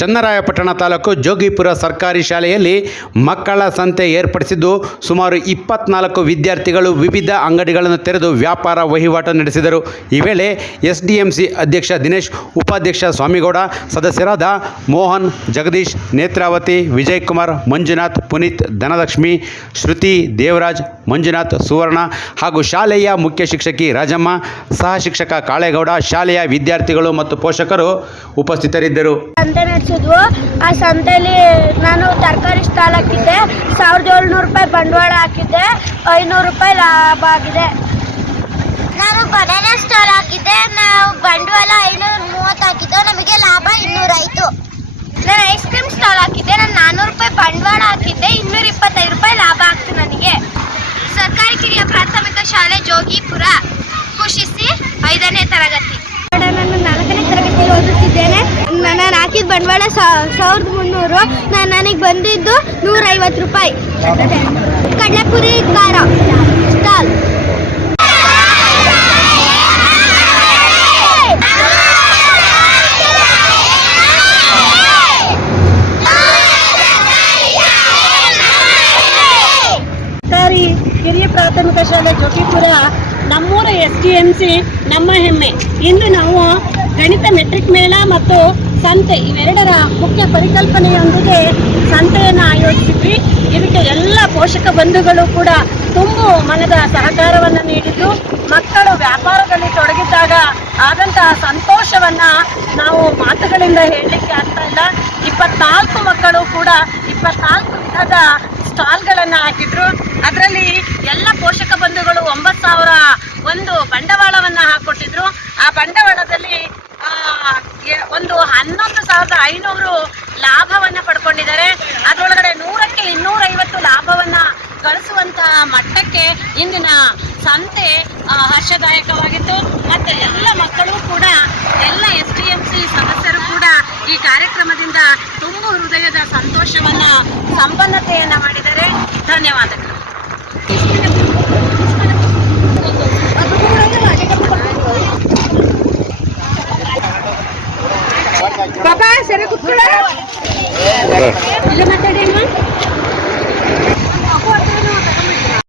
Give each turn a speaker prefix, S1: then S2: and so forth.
S1: ಚನ್ನರಾಯಪಟ್ಟಣ ತಾಲೂಕು ಜೋಗಿಪುರ ಸರ್ಕಾರಿ ಶಾಲೆಯಲ್ಲಿ ಮಕ್ಕಳ ಸಂತೆ ಏರ್ಪಡಿಸಿದ್ದು ಸುಮಾರು ಇಪ್ಪತ್ನಾಲ್ಕು ವಿದ್ಯಾರ್ಥಿಗಳು ವಿವಿಧ ಅಂಗಡಿಗಳನ್ನು ತೆರೆದು ವ್ಯಾಪಾರ ವಹಿವಾಟು ನಡೆಸಿದರು. ಈ ವೇಳೆ ಎಸ್ಡಿಎಂಸಿ ಅಧ್ಯಕ್ಷ ದಿನೇಶ್, ಉಪಾಧ್ಯಕ್ಷ ಸ್ವಾಮಿಗೌಡ, ಸದಸ್ಯರಾದ ಮೋಹನ್, ಜಗದೀಶ್, ನೇತ್ರಾವತಿ ವಿಜಯ್ ಕುಮಾರ್ ಮಂಜುನಾಥ್, ಪುನೀತ್, ಧನಲಕ್ಷ್ಮಿ, ಶ್ರುತಿ, ದೇವರಾಜ್, ಮಂಜುನಾಥ್, ಸುವರ್ಣ ಹಾಗೂ ಶಾಲೆಯ ಮುಖ್ಯ ಶಿಕ್ಷಕಿ ರಾಜಮ್ಮ, ಸಹ ಶಿಕ್ಷಕ ಕಾಳೇಗೌಡ, ಶಾಲೆಯ ವಿದ್ಯಾರ್ಥಿಗಳು ಮತ್ತು ಪೋಷಕರು ಉಪಸ್ಥಿತರಿದ್ದರು.
S2: ನಡೆಸಿದ್ವು ಆ ಸಂತೆಯಲ್ಲಿ ನಾನು ತರಕಾರಿ ಸ್ಟಾಲ್ ಹಾಕಿದ್ದೆ. ಸಾವಿರದ ಏಳ್ನೂರು ರೂಪಾಯಿ ಬಂಡವಾಳ ಹಾಕಿದ್ದೆ. ಐನೂರು ರೂಪಾಯಿ ಲಾಭ ಆಗಿದೆ.
S3: ನಾನು ಬನಾನಾ ಸ್ಟಾಲ್ ಹಾಕಿದ್ದೆ. ನಾವು ಬಂಡವಾಳ ಐನೂರ ಮೂವತ್ತು ಹಾಕಿದ್ದು ನಮಗೆ ಲಾಭ ಇನ್ನೂರಾಯಿತು
S2: ನಾನು ಐಸ್ ಕ್ರೀಮ್ ಸ್ಟಾಲ್ ಹಾಕಿದ್ದೆ. ನಾನು ನಾನ್ನೂರು ರೂಪಾಯಿ ಬಂಡವಾಳ ಹಾಕಿದ್ದೆ ಇನ್ನೂರ ಇಪ್ಪತ್ತೈದು ರೂಪಾಯಿ ಲಾಭ ಆಗ್ತು ನನಗೆ ಸರ್ಕಾರಿ ಕಿರಿಯ ಪ್ರಾಥಮಿಕ ಶಾಲೆ ಜೋಗಿಪುರ ಖುಷಿಸಿ ಐದನೇ ತರಗತಿ ನಾನು ನಾಲ್ಕನೇ ತರಗತಿಯಲ್ಲಿ ಓದುತ್ತಿದ್ದೇನೆ ನಾನು ಹಾಕಿದ ಬಂಡವಾಳ ಸಾವಿರದ ಮುನ್ನೂರು. ನಾನು ನನಗೆ ಬಂದಿದ್ದು ನೂರೈವತ್ತು ರೂಪಾಯಿ. ಕಡಲೆಪುರಿ ಖಾರ. ಸ್ಟಾಲ್.
S4: ಹಿರಿಯ ಪ್ರಾಥಮಿಕ ಶಾಲೆ ಜೋಟಿಪುರ ನಮ್ಮೂರ ಎಸ್ ಡಿ ಎಂ ಸಿ ನಮ್ಮ ಹೆಮ್ಮೆ. ಇಂದು ನಾವು ಗಣಿತ ಮೆಟ್ರಿಕ್ ಮೇಳ ಮತ್ತು ಸಂತೆ, ಇವೆರಡರ ಮುಖ್ಯ ಪರಿಕಲ್ಪನೆಯೊಂದಿಗೆ ಸಂತೆಯನ್ನು ಆಯೋಜಿಸಿದ್ವಿ. ಇದಕ್ಕೆ ಎಲ್ಲ ಪೋಷಕ ಬಂಧುಗಳು ಕೂಡ ತುಂಬು ಮನದ ಸಹಕಾರವನ್ನು ನೀಡಿದ್ದು. ಮಕ್ಕಳು ವ್ಯಾಪಾರದಲ್ಲಿ ತೊಡಗಿದ್ದಾಗ ಆದಂತಹ ಸಂತೋಷವನ್ನ ನಾವು ಮಾತುಗಳಿಂದ ಹೇಳಲಿಕ್ಕೆ ಆಗ್ತಾ ಇಲ್ಲ. ಇಪ್ಪತ್ನಾಲ್ಕು ಮಕ್ಕಳು ಕೂಡ ಇಪ್ಪತ್ನಾಲ್ಕು ವಿಧದ ಸ್ಟಾಲ್ಗಳನ್ನು ಹಾಕಿದ್ರು. ಅದರಲ್ಲಿ ಎಲ್ಲ ಪೋಷಕ ಬಂಧುಗಳು ಹನ್ನೊಂದು ಸಾವಿರದ ಐನೂರು ಲಾಭವನ್ನ ಪಡ್ಕೊಂಡಿದ್ದಾರೆ. ಅದರೊಳಗಡೆ ನೂರಕ್ಕೆ ಇನ್ನೂರೈವತ್ತು ಲಾಭವನ್ನ ಗಳಿಸುವಂತ ಮಟ್ಟಕ್ಕೆ ಇಂದಿನ ಸಂತೆ ಹರ್ಷದಾಯಕವಾಗಿತ್ತು. ಮತ್ತೆ ಎಲ್ಲ ಮಕ್ಕಳು ಕೂಡ, ಎಲ್ಲ ಎಸ್ ಡಿ ಎಂ ಸಿ ಸದಸ್ಯರು ಕೂಡ ಈ ಕಾರ್ಯಕ್ರಮದಿಂದ ತುಂಬು ಹೃದಯದ ಸಂತೋಷವನ್ನ, ಸಂಪನ್ನತೆಯನ್ನ ಮಾಡಿದ್ದಾರೆ. ಧನ್ಯವಾದಗಳು.
S2: ಇಲ್ಲ ಮಾತಾಡಿ